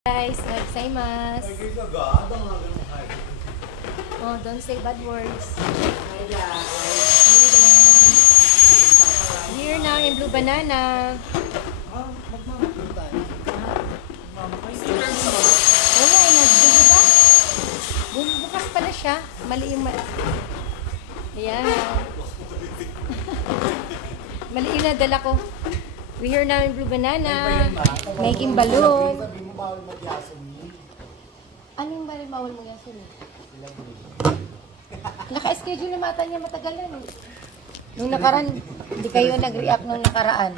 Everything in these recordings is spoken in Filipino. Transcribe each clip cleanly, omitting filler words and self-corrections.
Guys, gozaimasu. Oh, don't say bad words. Here now in Blue Banana. Wala, nagbubo ka? Bukas pala siya. Mali yung ayan. Mali yung nadala ko. We here now in Blue Banana. Making balloon. Ano yung bawal mo gasolin? Naka-schedule na mata niya matagalan eh. Nung nakaraan, hindi kayo nag-react nung nakaraan.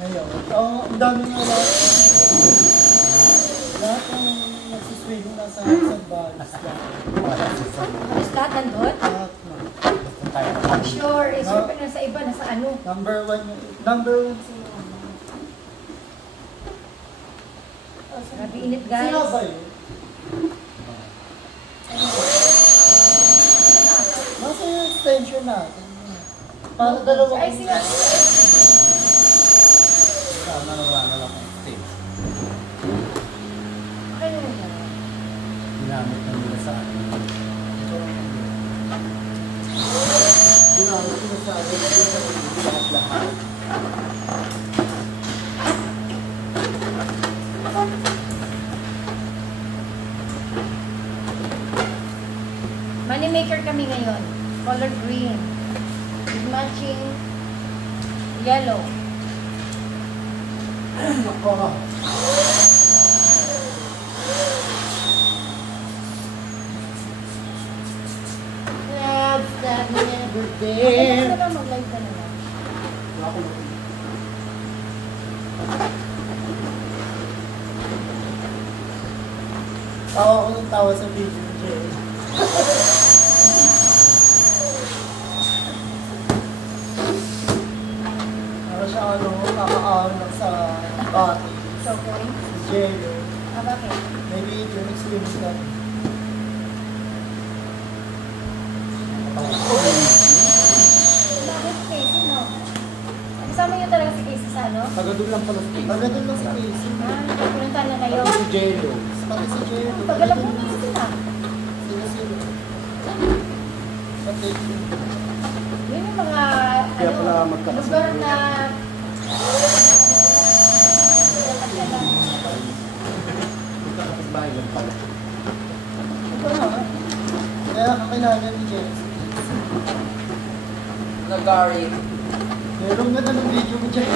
Ngayon, ang dami nga lahat ang nagsiswing na sa balis Is that nandun? I'm sure. Eh, sure pa na sa iba, nasa ano? Number one sa Grabe init, guys. sila ba yun? Nasa yung extension natin. Para dalawa. Ay, sila. Sana wala na lang ang extension. Ano yun? Ginamit na nila sa akin. Ginamit nila sa akin. Lahat-lahat. Moneymaker kami ngayon. Color green. With matching yellow. Ako. Love's that never Ano na lang, mag-live ka na lang. Tawa ko ng tawa sa video ni Jay. Para siya kakaawan lang sa bati. So, going? Si Jay. Ah, bakit? Maybe it yung experience lang. Bakit Casey, no? Kasama niyo talaga si Casey sa ano? Tagadun lang pala sa Tagadun lang si Casey. Ah, nagpunta na kayo. si Jello. Pati si Jay. Pagkalap mo na yun sila. Sino. Pati Yun yung mga Kaya pala magkakasama. lugar na Bahay lang pala. ito na. Kaya kakilala ni Jay. Nagarit. Meron na ng video mo Jay.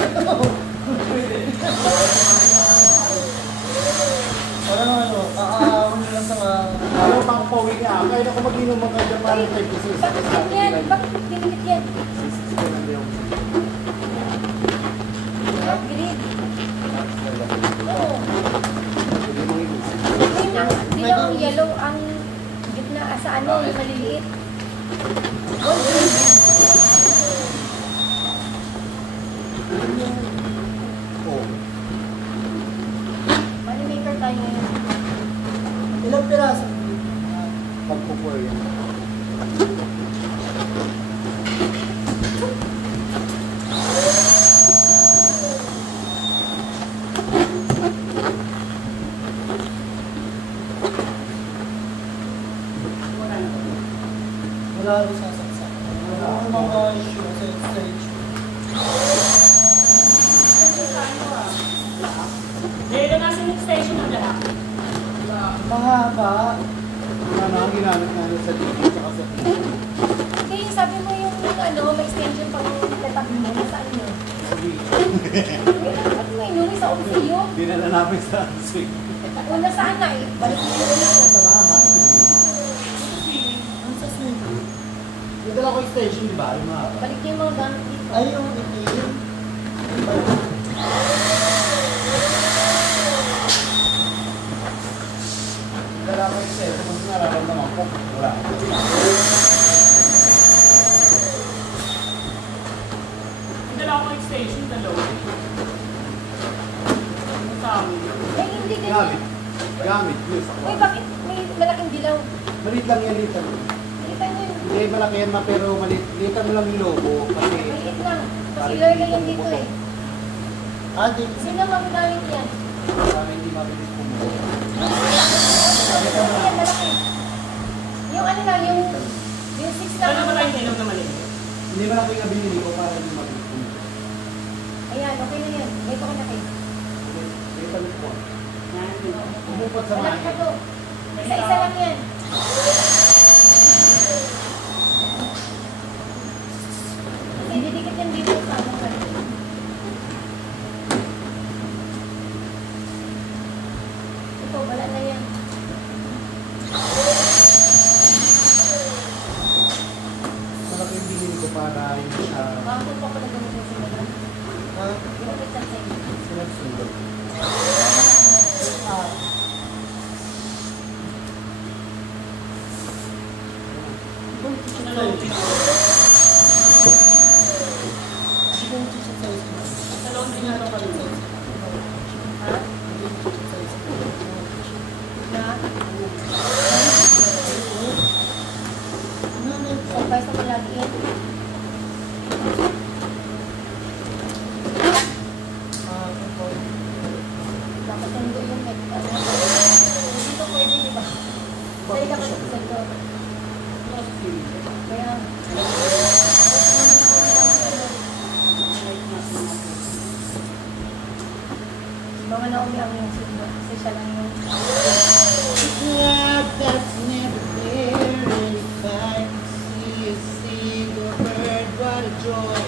Parang kakaawan lang sa Ayaw pang pauwi niya. Kaya na ko mag-inom mga jaman ng type kasi sa bakit yan? Bakit dinilit yan? Sisikin lang yung Ah, green. Oo. hindi mong inisip. Hindi lang ang yellow ang gitna sa ano, yung maliliit. Gold green. Oo. Moneymaker tayo ngayon. ilang piraso. Pagpupur yan. Wala rin sasaksak. Wala akong mga issue sa stage. Dito nasa yung station ng lahat. Mahaba. Ano ang ginamit namin sa TV at sa TV? Kaya yung sabi mo yung ano, may extension pang tatabi mo, nasaan yun? Ba't may inuwi sa ofisyo? Dinala namin sa swing. Una saan na eh? Balik mo yung ulit. Sa bahay. Ang sa swing. Dinala ko extension, di ba? Yung mga Balik niyo yung mga gamit dito. Ay, yung itim. dinala ko extension. Kung nararamdaman ko, wala. Hindi lang ako extension, dalawa. Ang tama. Eh, hindi ganyan. Gamit. Gamit. Yes. Uy, bakit may malaking dilaw? Maliit lang yan dito. Kita niyo yung Hindi, malaki yan ma, pero malitan mo lang yung logo. Kasi, Maliit lang. Kasi Lorna yan dito eh. Ah, di. Sino magagamit yan? para hindi mabilis pumulo. Yan, malaki. Yung ano lang, yung 6 lang. Ano ba tayong ilaw na mali? Hindi malaki yung nabili ko para hindi mabilis pumulo. Ayan, okay na yan. Ito ko na kayo. May palit po. Yan. Umupot sa Malaki pa mani. to. Isa-isa lang yan. Kasi didikit yan dito sa ano ka. Ito, wala na yan. Malaki yung binili ko para hindi siya Bakit pa pala gamitin sa mga? Ah, Ginamit sa sa'yo. sinagsulot. Sa loading. Sa loading na ito pa rin. Ha? Na? Sabay sa malagi yan. Dapat tundo yung net. Dito pwede, di ba? Dali ka pa sa ito. Kaya, mga naumiyak yung sundo. Kasi siya lang yung... love that's never there. And if I see a single bird, what a joy.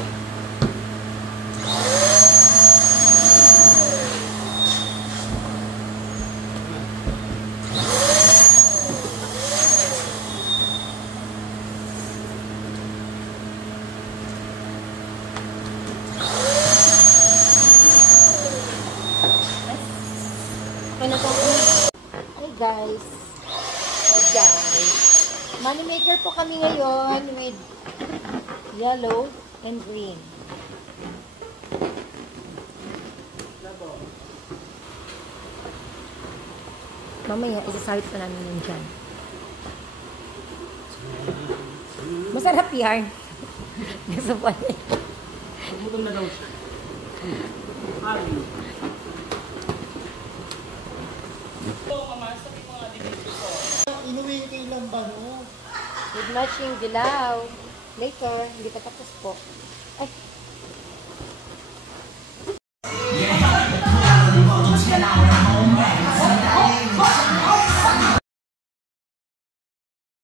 Okay na po. Hey guys. Hey guys. Money maker po kami ngayon with yellow and green. Mamaya, isasawit pa namin yun dyan. Masarap yan. Gusto po niya. Gutom na daw siya. Kali. Ito, mama, sabi mo nga dito ko. Inuwi kay Lambano. With matching dilaw. Later, hindi pa tapos po. Ay,